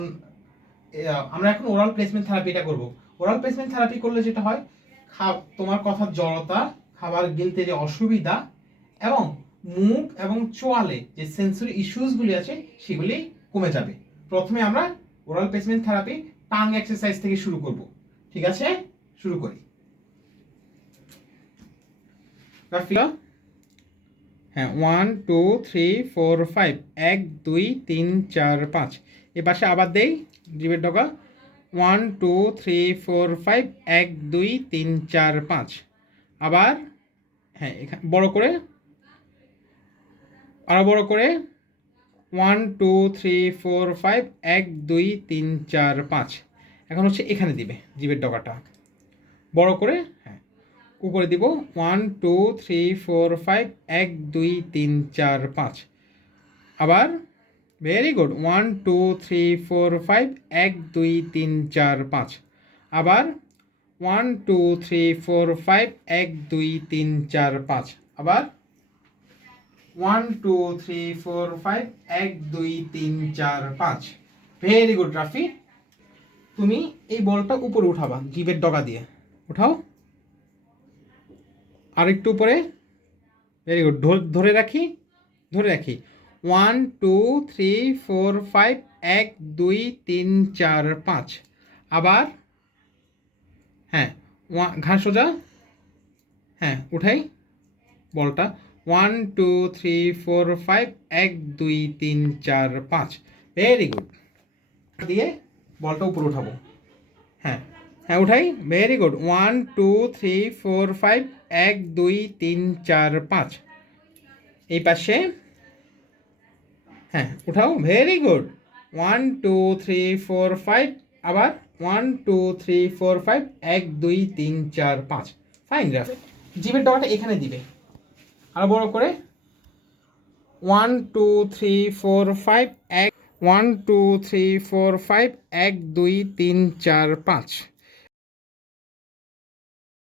আমরা এখন oral placement থেরাপিটা করব। ওরাল প্লেসমেন্ট থেরাপি করলে যেটা হয়, তোমার কথার জড়তা, খাবার গিলতে যে অসুবিধা এবং মুখ এবং চোয়ালে যে সেন্সরি ইস্যুসগুলি আছে সেগুলি কমে যাবে। প্রথমে আমরা oral placement therapy tongue exercise থেকে শুরু করব। ঠিক আছে, শুরু করি। হ্যাঁ, 1 2 3 4 5, 1 2 3 4 5। এ পাশে আবার দেই, জিভের ডগা 1 2 3 4 5, 1 2 3 4 5। আবার হ্যাঁ, এখানে বড় করে, আরো বড় করে 1 2 3 4 5, 1 2 3 4 5। এখন হচ্ছে এখানে দিবে জিভের ডগাটা বড় করে, হ্যাঁ উপরে দিব 1 2 3 4 5, 1 2 3 4 5। আবার ভেরি গুড 1 2 3 4 5, 1 2 3 4 5। আবার 1 2 3 4 5, 1 2 3 4 5। আবার 1 2 3 4 5, 1 2 3 4 5। ভেরি গুড রাফি, তুমি এই বলটা উপরে উঠাবা জিভের ডগা দিয়ে, উঠাও আরেকটু উপরে। ভেরি গুড, ধরে রাখি, ধরে রাখি 1 2 3 4 5, 1 2 3 4 5। আবার হ্যাঁ, ঘাড় সোজা, হ্যাঁ উঠাই বলটা 1 2 3 4 5, 1 2 3 4 5। ভেরি গুড, দিয়ে বলটা উপরে উঠাবো, হ্যাঁ হ্যাঁ উঠাই। Very good 1 2 3 4 5, 1 2 3 4 5। এই পাশে হ্যাঁ উঠাও, ভেরি গুড 1 2 3 4 5। আবার 1 2 3 4 5, 1 2 3 4 5। ফাইন রাফি, জিভের ডগাটা এখানে দিবে আরো বড় করে 1 2 3 4 5, 1 2 3 4 5, 1 2 3 4 5।